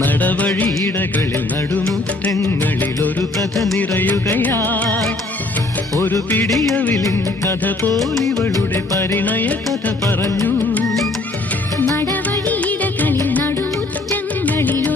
നടവഴിയിടകളിൽ നടുമുറ്റങ്ങളിൽ ഒരു കഥ നിറയുകയായി. ഒരു പിടിയവിലിൻ കഥ പോലിവളുടെ പരിണയ കഥ പറഞ്ഞു. നടവഴിയിടകളിൽ നടുമുറ്റങ്ങളിൽ